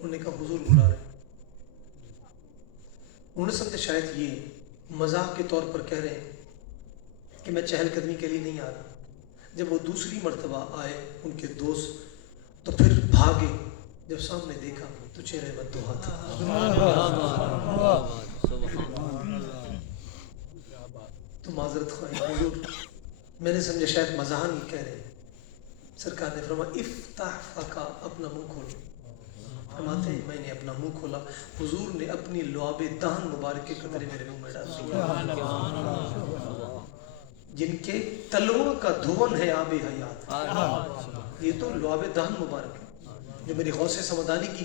انہوں نے کہا حضور بلا رہے. انہوں نے سمجھا شاید یہ مذاق کے طور پر کہہ رہے ہیں کہ میں چہل قدمی کے لیے نہیں آ رہا. جب وہ دوسری مرتبہ آئے ان کے دوست تو پھر بھاگے. جب سامنے دیکھا تو چہرے میں دو ہاتھ تو معذرت خواہی حضور میں نے سمجھا شاید مزاح نہیں کہہ رہے. سرکار نے فرمایا افتح فکا, اپنا منہ کھولو. فرماتے ہیں میں نے اپنا منہ کھولا, حضور نے اپنی لعاب دہن مبارک کے قطرے میرے منہ میں ڈال دیے جن کے تلووں کا دھون ہے آب حیات. یہ تو لعاب دہن مبارک ہے جو میری غوث سمدانی کی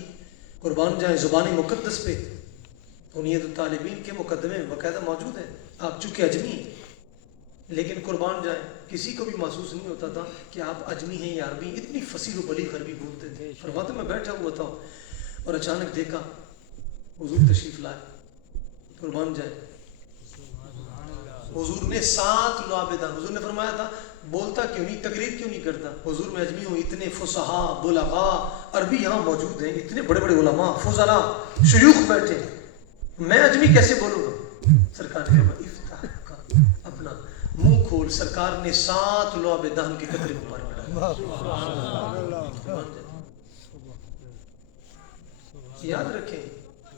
قربان جائیں زبان مقدس پہ انیت الطالبین کے مقدمے میں باقاعدہ موجود ہے. آپ چونکہ اجمی ہیں لیکن قربان جائیں کسی کو بھی محسوس نہیں ہوتا تھا کہ آپ اجمی ہیں یا عربی. اتنی فصیح و بلیغ عربی بولتے تھے. فرماتے میں بیٹھا ہوا تھا اور اچانک دیکھا حضور تشریف لائے. قربان جائیں حضور نے 7 لعاب دہن, حضور نے فرمایا تھا بولتا کیوں نہیں, تقریر کیوں نہیں کرتا. حضور میں اجمی ہوں, اتنے فصحا بلغاء عربی یہاں موجود ہیں, اتنے بڑے بڑے علماء فضلاء شیوخ بیٹھے, میں اجمی کیسے بولوں گا. سرکار نے فرمایا افتح کا, اپنا منہ کھول. سرکار نے 7 لعاب دہن کے قطرے مبارک ڈالے. یاد رکھیں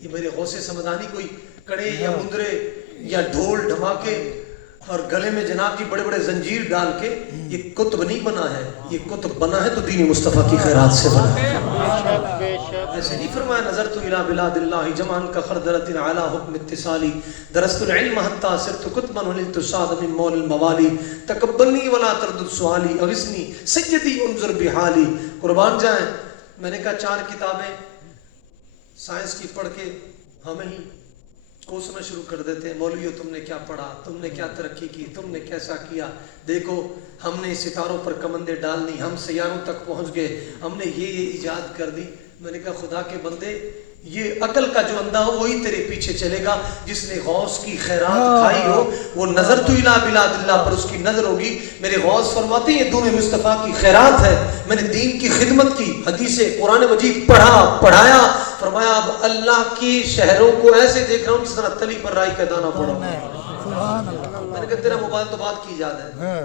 یہ میرے غوث سمدانی کوئی کڑے یا مندرے یا ڈھول ڈھماکے اور گلے میں جناب کی بڑے بڑے زنجیر ڈال کے یہ کتب نہیں بنا ہے. یہ کتب بنا ہے تو دین مصطفیٰ کی خیرات سے بنا ہے. ایسے نہیں فرمایا نظرت الى بلاد اللہ جمعن کا خردرت علی حکم اتصالی درست العلم حتی صرت کتبا وللت سعد من مول الموالی تقبلنی ولا تردد سوالی اغثنی سیدی انظر بحالی. قربان جائیں میں نے کہا 4 کتابیں سائنس کی پڑھ کے ہمیں ہی کوسنا شروع کر دیتے ہیں. مولویو تم نے کیا پڑھا, تم نے کیا ترقی کی, تم نے کیسا کیا, دیکھو ہم نے ستاروں پر کمندیں ڈال دی, ہم سیاروں تک پہنچ گئے, ہم نے یہ ایجاد کر دی. میں نے کہا خدا کے بندے یہ عقل کا جو اندھا ہو وہی تیرے پیچھے چلے گا. جس نے غوث کی خیرات کھائی ہو وہ نظر تو الہ بلاد اللہ پر اس کی نظر ہوگی. میرے غوث فرماتے ہیں یہ دون مصطفیٰ کی خیرات ہے. میں نے دین کی خدمت کی, حدیث قرآن مجید پڑھایا. فرمایا اب اللہ کی شہروں کو ایسے دیکھ رہا ہوں جس طرح تلی پر رائی کا دانہ پڑا. میں نے کہا تیرا موبائل تو بات کی یاد ہے.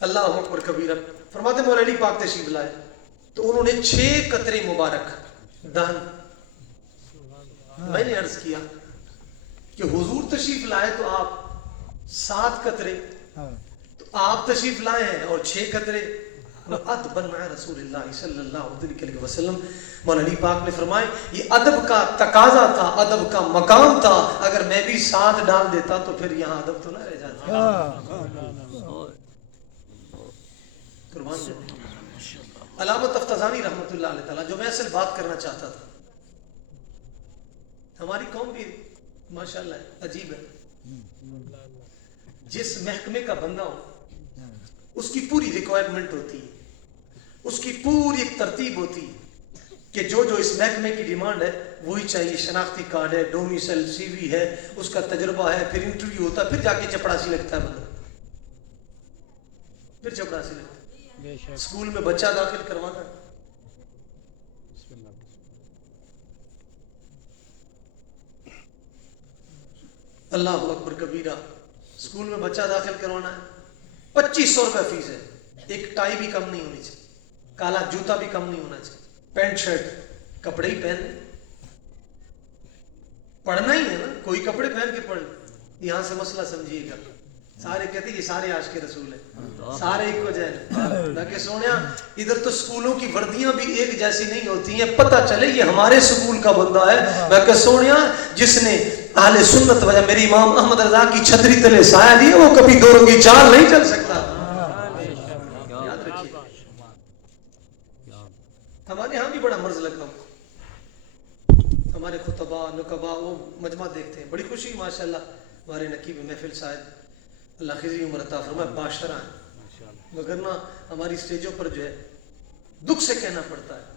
اللہ اکبر کبیرہ. فرماتے مولا علی پاک تشریف لائے تو انہوں نے 6 قطرے مبارک دہن. میں نے عرض کیا کہ حضور تشریف لائے تو آپ 7 قطرے, تو آپ تشریف لائے ہیں اور 6 قطرے. ادب مع رسول اللہ صلی اللہ علیہ وسلم. مولا علی پاک نے فرمائے یہ ادب کا تقاضا تھا, ادب کا مقام تھا. اگر میں بھی 7 ڈال دیتا تو پھر یہاں ادب تو نہ رہ جاتا. قربان جائے علامہ تفتزانی رحمۃ اللہ علیہ تعالیٰ, جو میں اصل بات کرنا چاہتا تھا. ہماری قوم بھی ماشاءاللہ عجیب ہے. جس محکمے کا بندہ ہو اس کی پوری ریکوائرمنٹ ہوتی ہے, اس کی پوری ایک ترتیب ہوتی ہے کہ جو اس محکمے کی ڈیمانڈ ہے وہی چاہیے. شناختی کارڈ ہے, ڈومیسائل سی وی ہے, اس کا تجربہ ہے, پھر انٹرویو ہوتا ہے, پھر جا کے چپڑاسی لگتا ہے بندہ, پھر چپڑاسی لگتا ہے. اسکول میں بچہ داخل کروانا ہے, اللہ اکبر کبیرہ, اسکول میں بچہ داخل کروانا ہے, 2500 روپے فیس ہے. ایک ٹائی بھی کم نہیں ہونی چاہیے, کالا جوتا بھی کم نہیں ہونا چاہیے, پینٹ شرٹ کپڑے ہی پہن, پڑھنا ہی ہے نا, کوئی کپڑے پہن کے پڑھ. یہاں سے مسئلہ سمجھیے گا. سارے کہتے ہیں یہ سارے عاشق رسول ہیں, سارے ایک وجہ ہے. میں کہ سونیا ادھر تو سکولوں کی وردیاں بھی ایک جیسی نہیں ہوتی ہیں, پتہ چلے یہ ہمارے سکول کا بندہ ہے. میں کہ سونیا جس نے اہل سنت وجہ میری امام احمد رضا کی چھتری تلے سایہ دی وہ کبھی 2 رنگی چال نہیں چل سکتا. یاد رکھیے ہمارے ہاں بھی بڑا مرض لگا. ہمارے خطبہ نقبہ وہ مجمع دیکھتے ہیں, بڑی خوشی ماشاءاللہ. ہمارے نقیب محفل صاحب اللہ خزی عمر عطا فرمائے باشرہ ہیں, وگرنہ ہماری سٹیجوں پر جو ہے دکھ سے کہنا پڑتا ہے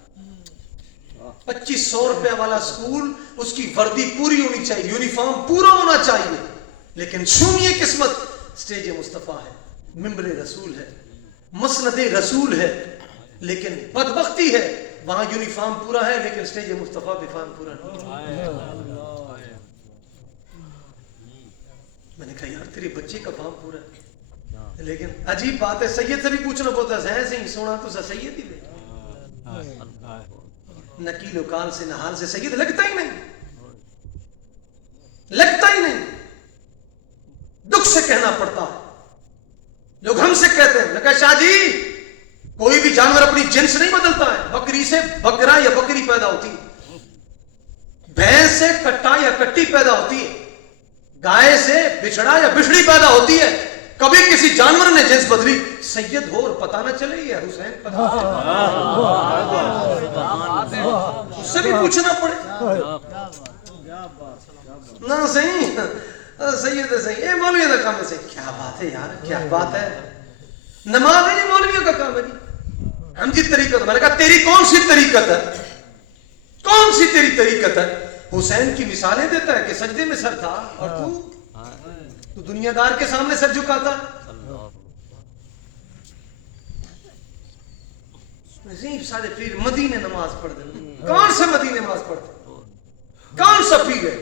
2500 روپے والا سکول, اس کی وردی پوری ہونی چاہیے, یونیفارم پورا ہونا چاہیے, لیکن شومیہ قسمت سٹیج مصطفیٰ ہے, ممبر رسول ہے, مسند رسول ہے, لیکن بدبختی ہے وہاں یونیفارم پورا ہے لیکن اسٹیج مصطفیٰ پہ فارم پورا نہیں. میں نے کہا یار تیرے بچے کا فارم پورا ہے, لیکن عجیب بات ہے سید سے بھی پوچھنا پڑتا ہے صحیح سونا تو سید ہی ہے, نکیل و کال سے نحال سے سید لگتا ہی نہیں, لگتا ہی نہیں. دکھ سے کہنا پڑتا ہے. لوگ ہم سے کہتے ہیں, میں کہا شاہ جی کوئی بھی جانور اپنی جنس نہیں بدلتا ہے. بکری سے بکرا یا بکری پیدا ہوتی ہے, بھینس سے کٹا یا کٹی پیدا ہوتی ہے, گائے سے بچھڑا یا بچھڑی پیدا ہوتی ہے. کبھی کسی جانور نے جنس بدلی, سید ہو اور پتہ نہ چلے یا حسین پتہ اس سے بھی پوچھنا پڑے نہ صحیح سید ہے صحیح, یہ مولویوں کا کام ہے صحیح. کیا بات ہے یار, کیا بات ہے. نماز ہے یہ مولویوں کا کام ہے جی. ہم جی طریقت, میں نے کہا تیری کون سی طریقت ہے, کون سی تیری طریقت ہے. حسین کی مثالیں دیتا ہے کہ سجدے میں سر تھا اور تو دنیا دار کے سامنے سر جھکاتا. سارے پیر مدینے نماز پڑھ دیں. کون سے مدینے نماز پڑھتے, کون سا پیر ہے.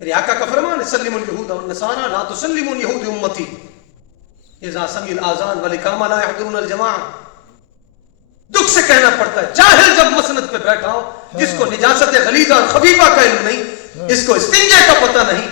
میرے آقا کا فرمان ہے سلموا اليهود والنصارى لا تسلموا اليهود امتی اذا سمعوا الاذان والاقامہ لا يحضرون الجماعہ. دکھ سے کہنا پڑتا ہے جاہل جب مسند پہ بیٹھا ہو, جس کو نجاست غلیظہ اور خفیفہ کا علم نہیں, جس کو استنجا کا پتہ نہیں,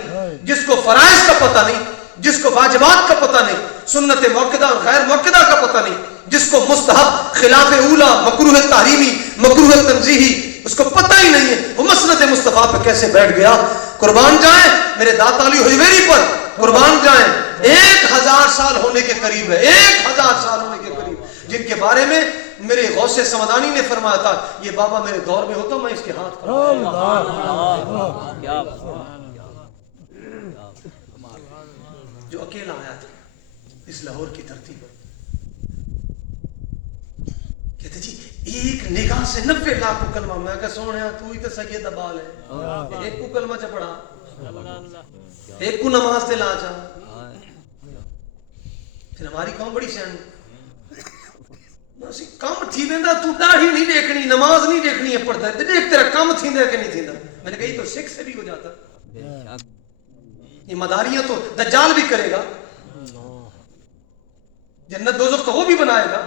جس کو فرائض کا پتہ نہیں, جس کو واجبات کا پتہ نہیں, سنت موقدہ اور غیر موقدہ کا پتہ نہیں, جس کو مستحب خلاف اولا مکروہ تحریمی مکروہ تنزیہی اس کو پتہ ہی نہیں ہے, وہ مسند مصطفیٰ پہ کیسے بیٹھ گیا. قربان جائیں میرے داتا علی حجویری پر, قربان جائیں 1000 سال ہونے کے قریب ہے, 1000 سال ہونے کے قریب, جن کے بارے میں میرے غوث سمدانی نے فرمایا تھا یہ بابا میرے دور میں ہوتا میں اس کے ہاتھ پر جو اکیلا آیا تھا اس لاہور کی دھرتی پر. کہتے جی ایک نگاہ سے 90 لاکھ کو کلمہ. میں کہا سونے تو ہی تو سید ابال ہے, ایک کو کلمہ چ پڑھا, ایک کو نماز تے لا جا. پھر ہماری قوم بڑی سیاح کم تھی ویندا, تو داڑھی نہیں دیکھنی, نماز نہیں دیکھنی ہے, پڑھتا ہے دیکھ تیرا کم تھیندا کہ نہیں تھیندا. میں نے کہا یہ تو سکھ سے بھی ہو جاتا, یہ مداریاں تو دجال بھی کرے گا, جنت دوزخ تو وہ بھی بنائے گا.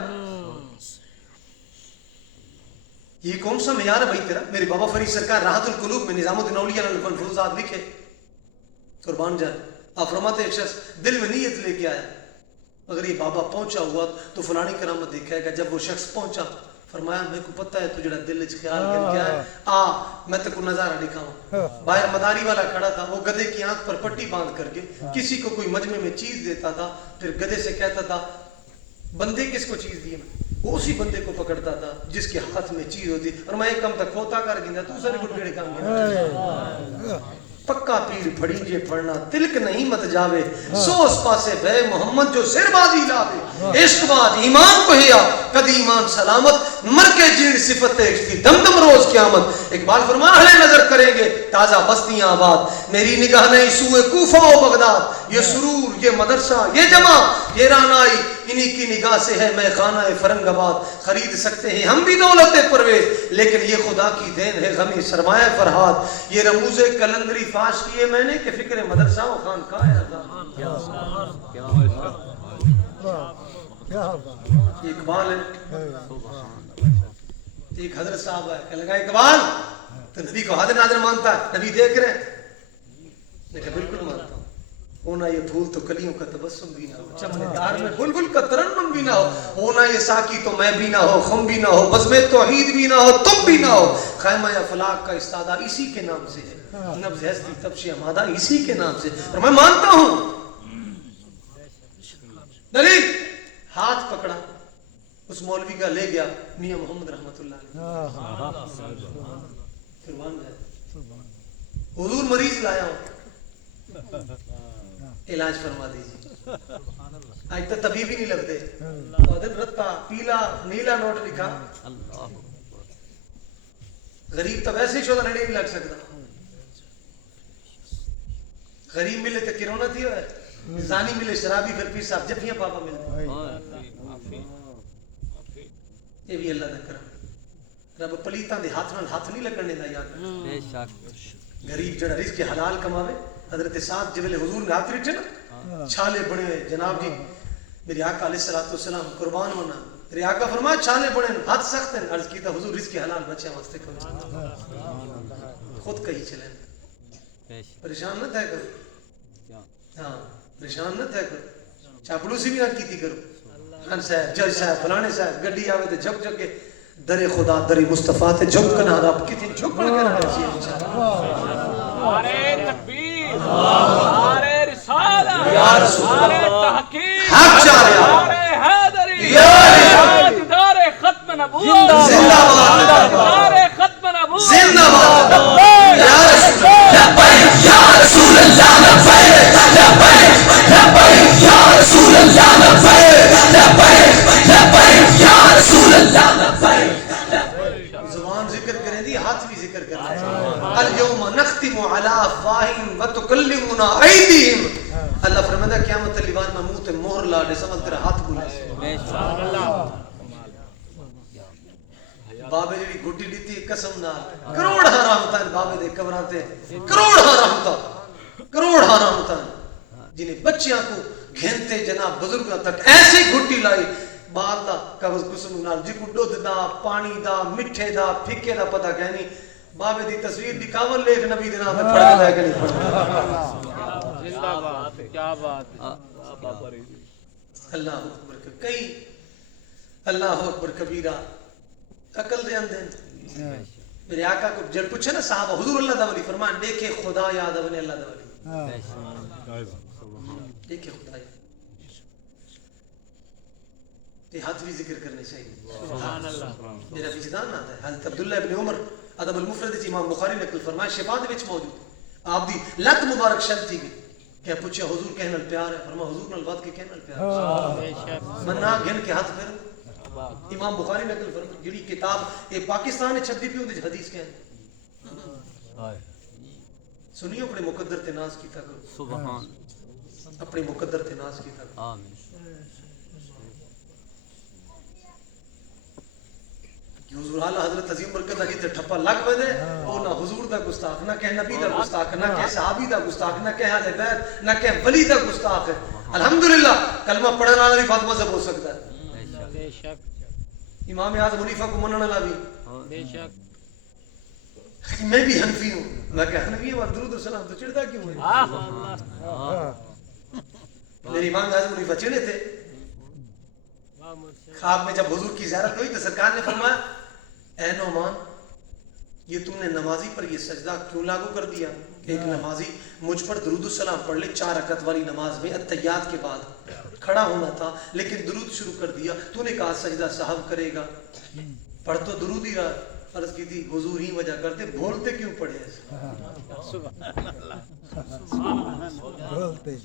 یہ کون سا معیار ہے بھائی تیرا. میرے بابا فرید سرکار راحت القلوب میں نظام الدین اولیاء المفروضات لکھے, قربان جائے آپ فرماتے ایک شخص دل میں نیت لے کے آیا, اگر یہ بابا پہنچا ہوا تو فلانی کرامت دیکھائے گا. جب وہ شخص پہنچا فرمایا میرے کو پتہ ہے تو جڑا دل وچ خیال کر کے آیا آ میں تے کو نظارہ دکھاؤں. باہر مداری والا کھڑا تھا, وہ گدھے کی آنکھ پر پٹی باندھ کر کے کسی کو کوئی مجمع میں چیز دیتا تھا, پھر گدھے سے کہتا تھا بندے کس کو چیز دی, وہ اسی بندے کو پکڑتا تھا جس کے ہاتھ میں چیز ہوتی, اور میں ایک کم تک کھوتا کر گیا تو سارے گڑ گڑے کام گیا. پکا پیر پھڑی جے پڑھنا تلک نہیں مت جاوے, سو اس پاسے بے محمد جو سر بازی لاوے. عشق باد ایمان کو ہیا کدی ایمان سلامت, مر کے جیڑ صفت عشق کی دم دم روز قیامت. اقبال فرمایا اہل نظر کریں گے تازہ بستیاں آباد, میری نگاہ نہیں سوئے کوفہ و بغداد. یہ سرور یہ مدرسہ یہ جمع یہ رانائی انہی کی نگاہ سے ہے میں خانہ فرنگ آباد. خرید سکتے ہیں ہم بھی دولت پرویز, لیکن یہ خدا کی دین ہے غمی سرمایہ فرہاد. یہ رموز کلندری فاش کیے میں نے کہ فکر مدرسہ و خان کا ہے. اقبال ہے, ایک حضرت صاحب ہے کہ لگا اقبال تو نبی کو حاضر ناظر مانتا ہے, نبی دیکھ رہے ہیں, میں کہا بالکل مانتا ہوں. ہونا یہ پھول تو کلیوں کا تبسم بھی نہ ہو, چمنے دار میں بلبل کا ترنم بھی نہ ہو, ہونا یہ ساکی تو میں بھی نہ ہو, خم بھی نہ ہو, بزم توحید بھی نہ ہو, تم بھی نہ ہو. خیمہ یا فلاق کا استادہ اسی کے نام سے ہے, نبض ہستی تبش امادہ اسی کے نام سے, اور میں مانتا ہوں. دلیل ہاتھ پکڑا اس مولوی کا لے گیا میاں محمد رحمت اللہ علیہ, حضور مریض لایا ہوں علاج فرما دیجیے. آج تک طبیب ہی نہیں لگتے, رتا پیلا نیلا نوٹ لکھا, غریب تو ویسے ہی شودا نہیں لگ سکتا. غریب ملے تو کرونا تھی ہے, زانی ملے شرابی پھر پی صاحب جب پاپا ملتے. یہ بھی اللہ دا کرم رب پلیتاں دے ہاتھ نال ہاتھ نہیں لگن دیندا یاد بے شک غریب جڑا رزق حلال کماوے حضرت سعد جویلے حضور نے ہاتھ رکھے نا چھالے بنے ہوئے جناب جی میرے آقا علیہ الصلوۃ والسلام قربان ہونا میرے آقا فرمایا چھالے بنے ہاتھ سخت ہیں عرض کیتا حضور رزق حلال بچے واسطے کرو خود کہیں چلیں پریشان نہ تھے کرو ہاں پریشان نہ تھے کرو چاپلوسی بھی نہ کیتی کرو خان صاحب جج صاحب فلانے صاحب گڈی آوے تے جھک جھک کے در خدا در مصطفیٰ تے جھک کنا رب کتنی جھکن کرنا چاہیے نعرہ تکبیر نعرہ رسالہ یا رسول اللہ تحقیق حق چاہے نعرہ حیدری یا دیدار ختم نبوت زندہ باد دیدار ختم نبوت زندہ باد یا رسول اللہ لبیک یا رسول اللہ لبیک لبیک لبیک یا رسول اللہ لبیک زبان ذکر کریں دی ہاتھ بھی ذکر کریں اليوم نختم على افواہہم وتکلمنا ایدیہم اللہ فرماتا ہے قیامت علی بار میں منہ تے مہر لا دے سمجھ تیرا ہاتھ بولے بابے جڑی گھٹی لیتی قسم نال کروڑ حرام تھا بابے دے قبراں تے کروڑ حرام تھا کروڑ حرام تھا جنہیں بچیاں کو گھنتے جناب بزرگاں تک ایسی گھٹی لائی بال دا قبض قسم نال جی کو دودھ دا پانی دا مٹھے دا پھکے دا پتہ کہنی بابے دی تصویر دکھاون لیکھ نبی دے نام تے پڑھ کے کہ نہیں پڑھ زندہ باد کیا بات اللہ اکبر کئی اللہ اکبر کبیرہ عقل دے اندے میرے آقا کو جب پوچھے نا صحابہ حضور اللہ دا ولی فرمان دیکھے خدا یاد بنے اللہ دا ولی دیکھے خدا یاد یہ ہاتھ بھی ذکر کرنے چاہیے سبحان اللہ میرا وجدان آتا ہے حضرت عبداللہ ابن عمر ادب المفرد امام بخاری نقل فرمایا شفا دے وچ موجود آپ دی لت مبارک شل تھی گئی کہ پوچھا حضور کہنے پیار ہے فرمایا حضور نال بات کے کہنے پیار ہے من نہ گن کے ہاتھ پھر امام بخاری نقل فرمایا جڑی کتاب اے پاکستان نے چھپی پئی اودے حدیث کہنے سنیو اپنے مقدر تے ناز کیتا کرو سبحان اپنے مقدر تے ناز کیتا کرو آمین حضور اعلی حضرت عظیم برکت دا کیتے ٹھپا لگ ودے او نہ حضور دا گستاخ نہ کہ نبی دا گستاخ نہ کہ صحابی دا گستاخ نہ کہ اہل بیت نہ کہ ولی دا گستاخ ہے الحمدللہ کلمہ پڑھنے والا بھی بد مذہب ہو سکتا ہے بے شک امام اعظم حنیفہ کو مننے والا بھی بے شک میں بھی حنفی ہوں میں کہ حنفی ہوں درود و سلام تو چڑھتا کیوں ہے میرے امام اعظم حنیفہ چڑھے تھے خواب میں جب حضور کی زیارت ہوئی تو سرکار نے فرمایا اے نعمان یہ تم نے نمازی پر یہ سجدہ کیوں لاگو کر دیا ایک نمازی مجھ پر درود السلام پڑھ لے 4 رکعت والی نماز میں التحیات کے بعد کھڑا ہونا تھا لیکن درود شروع کر دیا تو نے کہا سجدہ صاحب کرے گا پڑھ تو درود ہی رہا عرض کی تھی حضور ہی وجہ کرتے بولتے کیوں پڑھے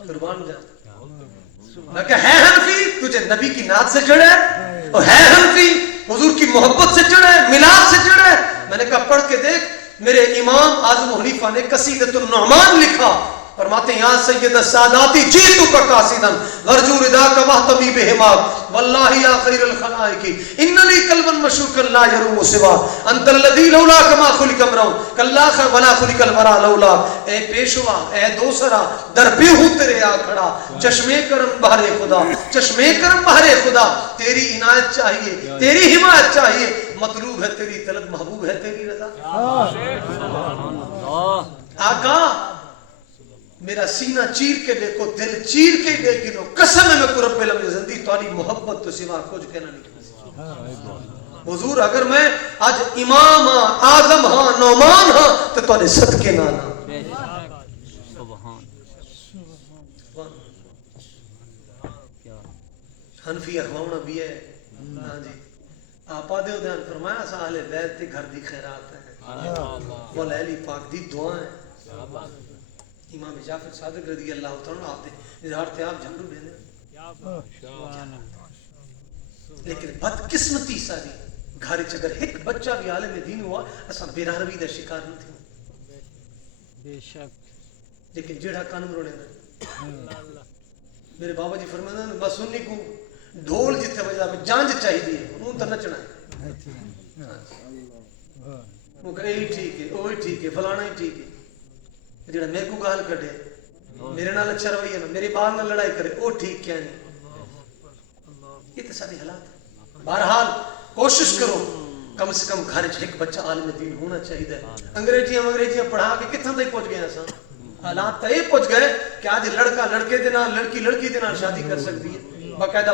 قربان جا میں کہ ہے حنفی تجھے نبی کی نعت سے چڑھے اور ہے حنفی حضور کی محبت سے چڑھے میلاد سے چڑھے میں نے کہا پڑھ کے دیکھ میرے امام اعظم حنیفہ نے قصیدۃ النعمان لکھا فرماتے ہیں یا سید الساداتی جیتو کا قاصدا ورجو ردا کا واہتمی بہما واللہ یا خیر الخلائق اننی قلبا مشوقا لا یروم سوا انت الذی لولا کما خلق امرؤ کلا ولا خلق الورى لولا اے پیشوا اے دوسرا در پہ ہوں تیرے آ کھڑا چشمے کرم بہر خدا چشمے کرم بہر خدا تیری عنایت چاہیے تیری حمایت چاہیے مطلوب ہے تیری طلب محبوب ہے تیری رضا آقا میرا سینہ چیر کے دیکھو دل چیر کے دیکھو قسم ہے میں کو رب العزت تاری محبت تو سوا کچھ کہنا نہیں حضور اگر میں آج امام ہاں اعظم ہاں نعمان ہاں تو تارے صدقے نانا حنفی اخواؤنا بھی ہے ہاں جی آپا دے دھیان فرمایا سا اہل بیت تے گھر دی خیرات ہے والعلی پاک دی دعائیں امام جعفر صادق رضی اللہ تعالیٰ آپ دے اظہار تھے آپ جھاڑو دے دیں لیکن بدقسمتی ساری گھر اگر ایک بچہ بھی عالم دین ہوا اساں بیراروی دا شکار نہ تھے بے شک لیکن جیڑا قانون روڑے نا میرے بابا جی فرمانا بس انہی کو ڈھول جتے وجہ میں جانج چاہی دی انہوں تو نچنا ہے وہ کہ یہی ٹھیک ہے وہی ٹھیک ہے فلانا ہی ٹھیک ہے جڑا میرے کو گال کڈے میرے نال اچھا رویہ نہ میری بال نال لڑائی کرے وہ ٹھیک کیا نہیں یہ تو سارے حالات بہرحال کوشش کرو کم سے کم گھر ایک بچہ عالم دین ہونا چاہیے انگریزیاں پڑھا کے کتنا تک پہنچ گئے ہیں حالات تے پہنچ گئے کہ آج لڑکا لڑکے دے نال لڑکی دے نال شادی کر سکتی ہے باقاعدہ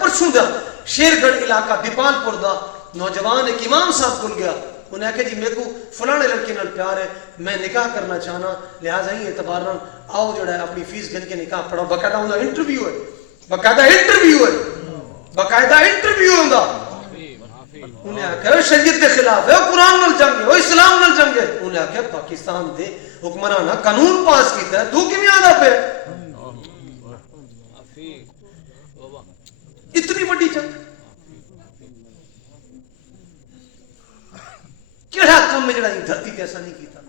پرسوں دا شیر گڑھ علاقہ دیپال پور دا نوجوان ایک امام صاحب کول گیا انہیں کہا جی میرے کو فلانے لڑکے نال پیار ہے میں نکاح کرنا چاہنا لہٰذا ہی اعتبار نال آؤ جڑا ہے اپنی فیس گن کے نکاح پڑھاؤ باقاعدہ ہوندا انٹرویو ہے باقاعدہ انٹرویو ہوندا انہیں آخیا شریعت کے خلاف ہے قرآن نال جنگ ہے اسلام نال جنگ ہے انہیں آخیا پاکستان دے حکمران قانون پاس کیتا ہے تو کیویں آندا پے اتنی بڑی جنگ کیڑا کم ہے جڑا دھرتی تے ایسا نہیں کیتا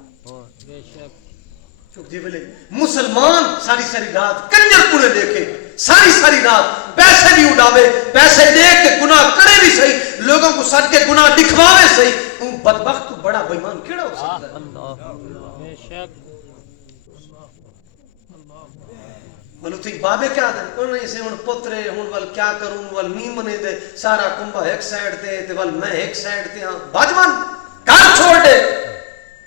بے شک جی بلے مسلمان ساری رات کنجر پورے دیکھے ساری رات پیسے بھی اڑاوے پیسے دے کے گناہ کرے بھی صحیح لوگوں کو سد کے گناہ دکھواوے صحیح وہ بدبخت تو بڑا بے ایمان کیڑا ہو سکتا ہے بے شک ملو تھی بابے کیا دے انہوں نے اسے ان پترے ہون وال کیا کروں وال نیم بنے دے سارا کنبہ ایک سائڈ تے وال میں ایک سائڈ تے ہاں باجمان کار چھوڑ دے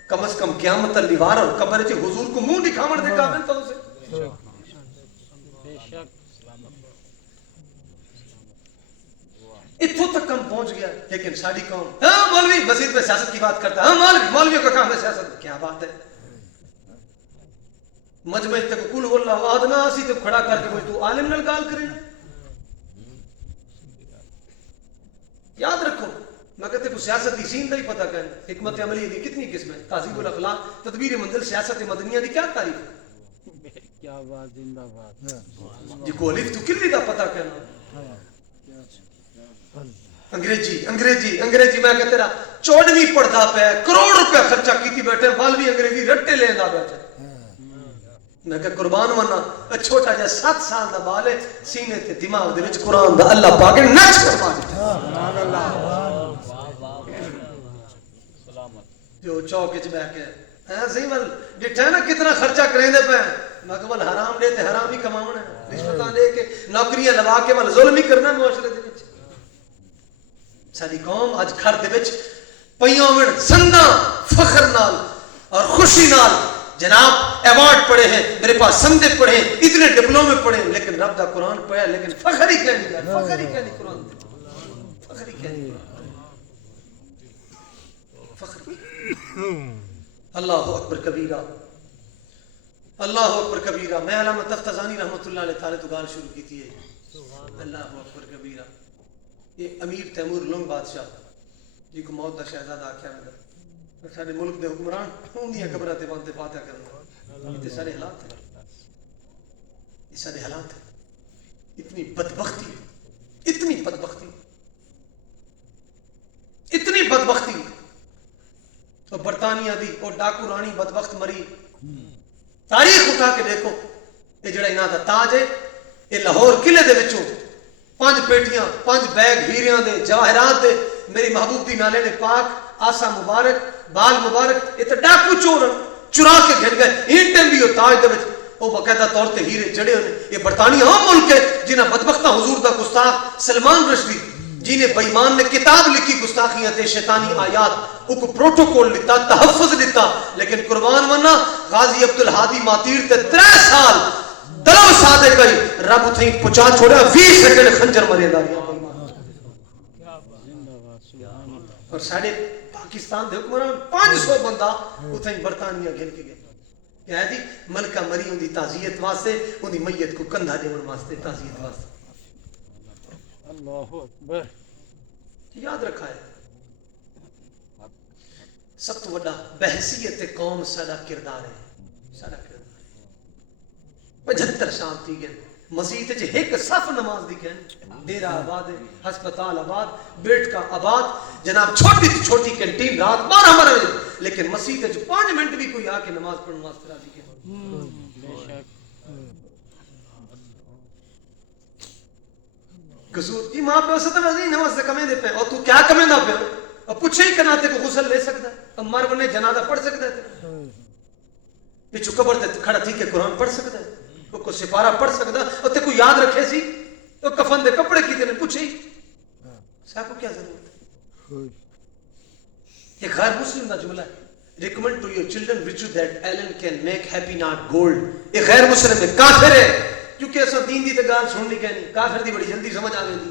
کم از کم قیامت دیوار اور قبر چ حضور کو منہ دکھاون دے قابل تو اسے بے شک اتھوں تک کم پہنچ گیا لیکن ساری قوم ہاں مولوی مسجد میں سیاست کی بات کرتا ہے ہاں مولویوں کا کام ہے سیاست کیا بات ہے مجمع تک کل واللہ احد نہ اسی تو کھڑا کر کے کوئی تو عالم نال گال کرے یاد رکھو میں کہتے کو سیاست دی سین دا ہی پتہ کریں حکمت عملی دی کتنی قسم ہے تہذیب الاخلاق تدبیر منزل سیاست مدنیہ دی کیا تعریف ہے کیا بات زندہ باد جی کو الف تو کلی دا پتہ کرنا انگریزی میں کہ تیرا 14ویں پڑھدا پے کروڑ روپے خرچہ کیتی بیٹھے وال بھی انگریزی رٹے لیندا بیٹھے میں کہ قربان منا چھوٹا جا 7 سال دا بال ہے سینے تے دماغ دے وچ قرآن دا اللہ پاک نے نقش فرما دتا سبحان اللہ جو چوک وچ بیٹھ کے ہاں صحیح ول ڈٹھا نا کتنا خرچہ کریں دے پے میں کہ ول حرام دے تے حرام ہی کماونا ہے رشوتاں لے کے نوکریاں لوا کے ول ظلم ہی کرنا معاشرے دے وچ ساری قوم اج گھر دے وچ پیاں وچ زندہ فخر نال اور خوشی نال جناب ایوارڈ پڑھے ہیں میرے پاس سندے پڑھے ہیں اتنے ڈپلومے پڑھے ہیں لیکن رب دا قرآن پڑھا لیکن فخر ہی کہہ نہیں فخر ہی کہہ نہیں قرآن فخر ہی کہہ نہیں فخر اللہ اکبر کبیرہ اللہ اکبر کبیرہ میں علامہ تفتزانی رحمۃ اللہ علیہ تعالی تو گال شروع کی تھی اللہ اکبر کبیرہ یہ امیر تیمور لنگ بادشاہ جی کو موت دا شہزادہ آکھیا میں سارے ملک دے حکمران اندیاں قبراں تے وانتے فاتحہ کرنا یہ تے سارے حالات ہیں یہ سارے حالات ہیں اتنی بدبختی تو برطانیہ دی اور ڈاکو رانی بدبخت مری تاریخ اٹھا کے دیکھو یہ جڑا انہاں دا تاج ہے یہ لاہور قلعے دے وچوں 5 پیٹیاں 5 بیگ ہیریاں دے جواہرات دے میری محبوب دی نالے نے پاک آسا مبارک بال مبارک یہ تو ڈاکو چرا کے گھن گئے این ٹائم بھی تاج دے وچ او باقاعدہ طور تے ہیرے جڑے ہونے یہ برطانیہ ہاں ملک ہے جنہاں بدبختہ حضور دا گستاخ سلمان رشدی جنہیں بے ایمان نے کتاب لکھی گستاخیاں تے شیطانی آیات کو پروٹوکول لیتا تحفظ لیتا لیکن قربان ورنہ غازی عبدالہادی ماتیر تے 3 سال دلو سادے گئی رب اتھیں پچا چھوڑا 20 سیکنڈ خنجر مرے داریا اور ساڑھے پاکستان دے حکمران 500 بندہ اتھیں برطانیہ گھن کے گئے کیا ہے جی ملکہ مری ہوں دی تعزیت واسطے ہوں دی میت کو کندھا دے واسطے تعزیت واسطے اللہ اکبر یاد رکھا ہے سب تو بڑا بحثیت قوم سارا کردار ہے سارا کردار 75 شام تھی گئے مسجد چ ایک صف نماز دی کہن ڈیرا آباد ہسپتال آباد بیٹ کا آباد جناب چھوٹی سی چھوٹی کینٹین رات 12 بجے لیکن مسجد چ 5 منٹ بھی کوئی آ کے نماز پڑھنے واسطے راضی کہن بے شک قصور جی ماں پیو سے تو ویسے ہی نماز کمیں دے پہ اور تو کیا کمیں دا پہ اور پوچھے ہی کرنا تے کو غسل لے سکتا ہے اور مر بنے جنازہ پڑھ سکتا ہے پیچھو قبر تے کھڑا تھی کہ قرآن پڑھ سکتا ہے کو سپارہ پڑھ سکتا ہے اور تے کو یاد رکھے سی تو کفن دے کپڑے کی تے پوچھے ہی سا کو کیا ضرورت ہے. یہ غیر مسلم کا جملہ ہے. Recommend to your children virtue that Allen can make happy not gold. یہ غیر مسلم ہے, کافر ہے, کیونکہ ایسا دین دی تے گال سننی کہنی کافر دی بڑی جلدی سمجھ آوے دی.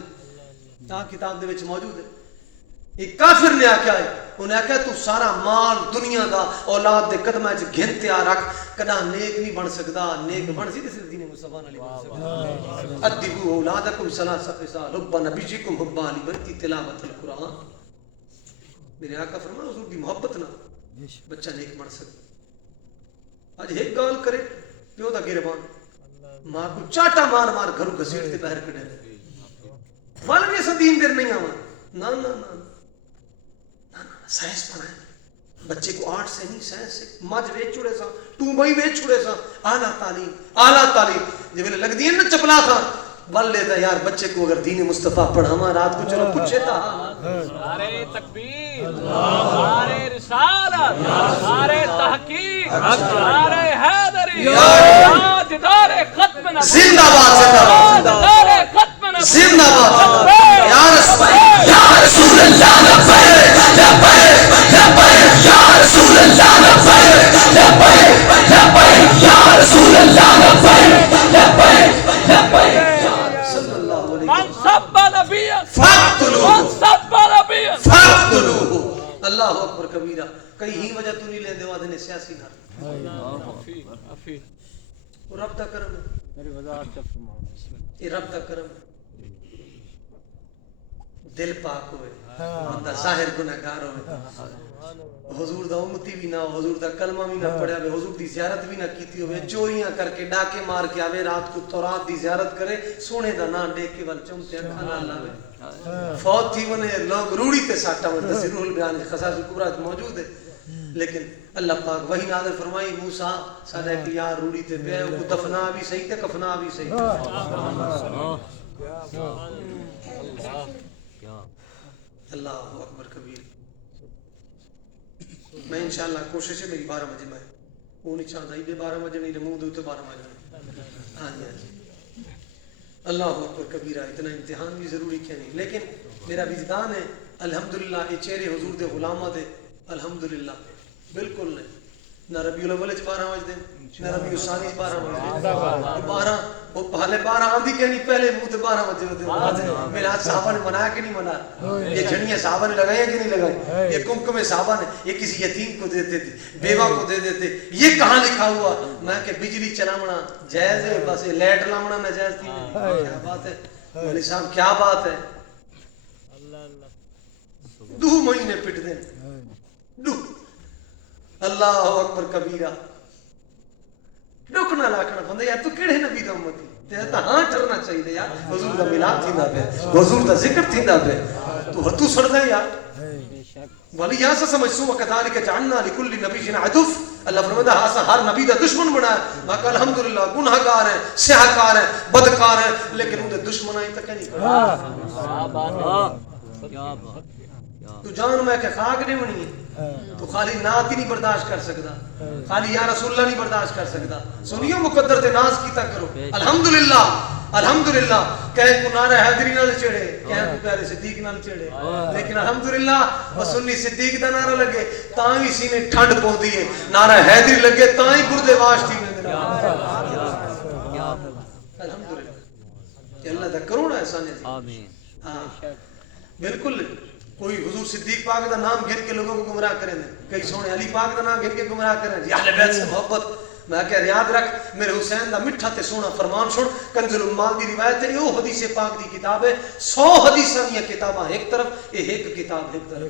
تا کتاب دے وچ موجود ہے. ایک کافر نے آکھیا ہے, انہیں آکھیا تو سارا مال دنیا دا اولاد دے قدمہ وچ گھنتے آ رکھ, کدا نیک نہیں بن سکدا, نیک بن سی تے صرف دین مصطفیٰ نال بن سکدا. ادبوا اولادکم ثلاث خصال حب نبیکم حب اہل بیت تلاوت القرآن. میرے آقا فرمایا حضور دی محبت نہ بچہ نیک بن سکتا. آج ایک گال کرے پیو دا گربان, ماں کو چاٹا مار مار گھروں گھسیٹ تے باہر کڈے, والے ایسا دین دیر نہیں آوا. نا نا نا سائنس پڑھائیں بچے کو, آرٹ سے نہیں سائنس سے. مجھ ویچ چھوڑے سا, تو بھائی ویچ چھوڑے سا, اعلیٰ تعلیم اعلیٰ تعلیم. جب لگ دی نا چپلا تھا بل لیتا یار بچے کو اگر دین مصطفیٰ پڑھاما رات کو چلو پوچھے تھا. نعرہ تکبیر, نعرہ رسالت, نعرہ تحقیق, نعرہ حیدری, تاجدار ختم نبوت, زندہ باد, تاجدار ختم نبوت, زندہ باد. یا رسول اللہ لبیک لبیک لبیک, یا رسول اللہ لبیک لبیک لبیک, یا رسول اللہ لبیک لبیک لبیک. من سب نبیا فاقتلوہ, من سب نبیا فاقتلوہ. اللہ اکبر کبیرہ. کئی ہی وجہ تو نہیں لے دیوا دینے سیاسی نہ رب دا کرم ہے, میری وضاحت چپ فرماؤ. یہ رب دا کرم ہے. دل پاک ہوئے, بندہ ظاہر گناہگار ہوئے, حضور دا امتی بھی نہ ہو, حضور دا کلمہ بھی نہ پڑھیا ہوئے, حضور دی زیارت بھی نہ کیتی ہوئے, چوریاں کر کے ڈاکے مار کے آوے, رات کو تورات دی زیارت کرے, سونے دا نام ڈیک کے وال چمتے کھانا لاوے, فوت تھی ونے لوگ روڑی تے ساٹا میں تسیروح البیان خصائص الکبریٰ موجود ہے. لیکن اللہ پاک وہی نازل فرمائی, موسیٰ سادہ کہ یار روڑی تے پہ کو دفنا بھی صحیح تے کفنا بھی صحیح. اللہ اکبر کبیر. میں انشاءاللہ کوشش ہے میری 12 بجے میں وہ نہیں چاہتا ہی 12 بجے نہیں رمو دو تو 12 بجے. ہاں جی ہاں جی. اللہ اکبر کبیرہ. اتنا امتحان بھی ضروری کیا نہیں, لیکن میرا وجدان ہے الحمدللہ یہ چہرے حضور دے غلامہ دے الحمدللہ بالکل نہیں. نہ ربیع الاول 12 بجے نہ ربیع الثانی 12 بجے, 12 وہ پہلے 12 آندھی کہ نہیں پہلے منہ تے 12 بجے ہوتے. میلاد صحابہ نے منایا کہ نہیں منایا, یہ جھڑیاں صحابہ نے لگائی کہ نہیں لگائی, یہ کمکمے صحابہ نے یہ کسی یتیم کو دیتے تھے, بیوہ کو دے دیتے. یہ کہاں لکھا ہوا میں کہ بجلی چلاونا جائز ہے, بس لائٹ لاونا ناجائز تھی. کیا بات ہے مولی صاحب, کیا بات ہے. 2 مہینے پٹ دیں 2. اللہ اکبر کبیرہ. رکنا لاکھنا بندہ یار تو کیڑے نبی دا امتی تے ہاں ٹرنا چاہیے یار. حضور دا میلاد تھیندا پیا, حضور دا ذکر تھیندا پیا, تو ہر تو سڑدا ہے یار. ولی یہاں سے سمجھ سو وکذالک جعلنا لکل نبی عدو. اللہ فرماتا ہے ہر نبی دا دشمن بنایا. باقی الحمدللہ گنہگار ہیں, سیاہکار ہیں, بدکار ہیں, لیکن ان دے دشمن آئی تک نہیں. تو جان میں کہ خاک نہیں بنی ہے, تو خالی نعت ہی نہیں برداشت کر سکتا, خالی یا رسول اللہ نہیں برداشت کر سکتا. سنیو مقدر تے ناز کیتا کرو. الحمدللہ الحمدللہ. کہیں کو نعرہ حیدری نال چڑھے, کہیں کو پیارے صدیق نال چڑھے, لیکن الحمدللہ وہ سنی صدیق دا نعرہ لگے تاں ہی سینے ٹھنڈ پوندی ہے, نعرہ حیدری لگے تاں ہی گردے واشتی میں. الحمدللہ کہ اللہ دا کروڑا احسان ہے. آمین. ہاں بالکل. کوئی حضور صدیق پاک دا نام گھن کے لوگوں کو گمراہ کریں دیں, کئی سونے علی پاک دا نام گھن کے گمراہ کریں دیں, اہل بیت سے محبت. میں کہہ یاد رکھ میرے حسین دا مٹھا تے سونا فرمان چھوڑ. کنز الامال دی روایت ہے, یہ حدیث پاک دی کتاب ہے, 100 حدیثاں دی کتاباں ایک طرف, یہ ایک کتاب ایک طرف.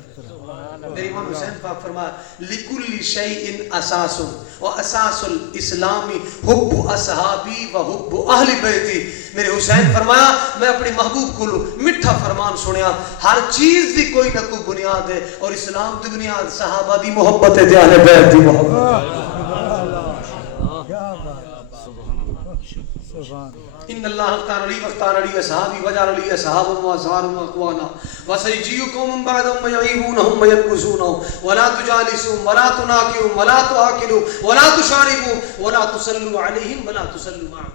میرے امام حسین پاک فرمایا لکل شیء اساس و اساس الاسلام حب اصحابی و حب اہل بیتی. میرے حسین فرمایا میں اپنی محبوب کو مٹھا فرمان سنیا, ہر چیز دی کوئی نہ کوئی بنیاد ہے, اور اسلام دی بنیاد صحابہ دی محبت ہے, اہل بیت دی محبت. ان اللہ اختار علی واختار علی اصحابی وجعل علی اصحاب وازارهم اقوانا وسيجيء قوم بعدهم يعيبونهم وينقصونهم ولا تجالسهم ولا تناكحوا ولا تآكلوا ولا تشاربوا ولا تصلوا عليهم ولا تصلوا معهم.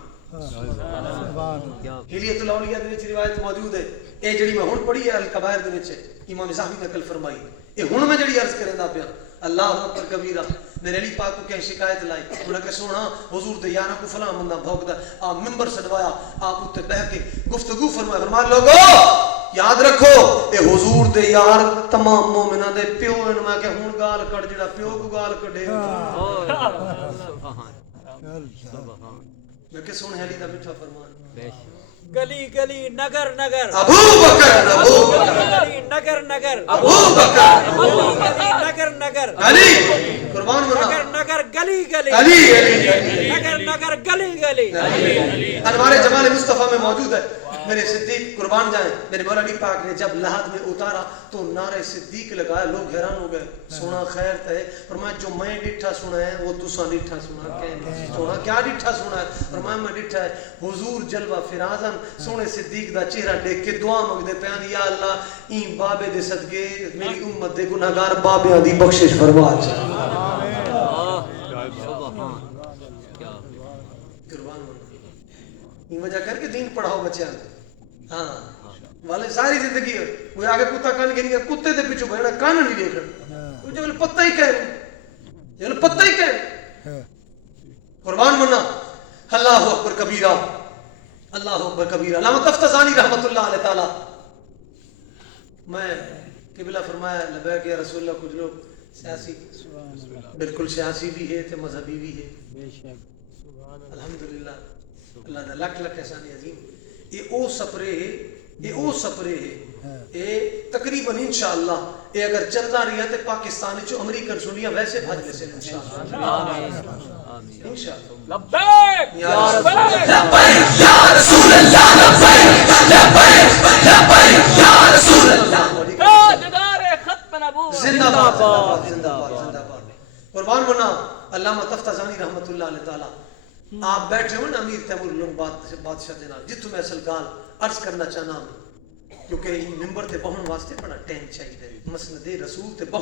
ہلیت الاولیاء دے وچ روایت موجود ہے. اے جڑی میں ہن پڑھی ہے الکبائر دے وچ امام زاہبی نقل فرمائی. اے ہن میں جڑی عرض کریندا پیا اللہ اکبر کبیرہ. میرے علی پاک کو کہیں شکایت لائی, انہاں کہ سونا حضور دے یاراں کو فلاں بندہ بھوکدا, آپ ممبر سجوایا, آپ اوتے بیٹھ کے گفتگو فرمایا, فرمایا لوگو یاد رکھو اے حضور دے یار تمام مومناں دے پیو ہیں. میں کہ ہن گال کڈ جڑا پیو کو گال کڈے. میں کہ سن علی دا میٹھا فرمان. گلی گلی نگر نگر ابو بکر ابو بکر گلی نگر نگر ابو بکر گلی نگر نگر علی قربان نگر بنا نگر گلی گلی علی علی نگر نگر گلی گلی. انوار جمال مصطفیٰ میں موجود ہے. میرے صدیق قربان جائیں, میرے مولا علی پاک نے جب لحد میں اتارا تو نعرہ صدیق لگایا. لوگ حیران ہو گئے, سونا خیر تے فرمایا جو میں ڈٹھا سنا ہے وہ تساں ڈٹھا سنا. کہ سونا کیا ڈٹھا سنا ہے؟ فرمایا میں ڈٹھا ہے حضور جلوہ فرازن سونے صدیق دا چہرہ دیکھ کے دعا منگدے پیان, یا اللہ این بابے دے صدقے میری امت دے گناہگار بابیاں دی بخشش فرما. یہ وجہ کر کے دین پڑھاؤ بچیاں. ہاں والے ساری زندگی وہ آگے کتا کان کے نہیں, کتے دے پیچھے بھڑا کان نہیں دیکھنا, وہ جو پتہ ہی کہے, جو پتہ ہی کہے. قربان منا اللہ اکبر کبیرہ, اللہ اکبر کبیرہ. علامہ تفتزانی رحمت اللہ علیہ تعالی, میں قبلہ فرمایا لبیک یا رسول اللہ. کچھ لوگ سیاسی بالکل سیاسی بھی ہے تے مذہبی بھی ہے. بے شک الحمدللہ اللہ دا لکھ لکھ احسان عظیم. یہ او سپرے ہے, یہ او سپرے ہے. یہ تقریباً انشاءاللہ یہ اگر چلتا رہی ہے تو پاکستان چو امریکن سنیاں ویسے بھاج لے سے انشاءاللہ. انشاءاللہ لبیک یا رسول لبیک یا رسول اللہ لبیک لبیک یا رسول اللہ. تاجدار ختم نبوت زندہ باد زندہ باد زندہ باد زندہ باد. قربان منا علامہ تفتزانی رحمت اللہ علیہ تعالی. آپ بیٹھے ہو نا امیر تیمور لوگ بادشاہ دے نال, جتوں میں اصل گال عرض کرنا چاہنا ہوں, کیونکہ ممبر تے بہن واسطے بڑا ٹائم چاہیے. مسند رسول تے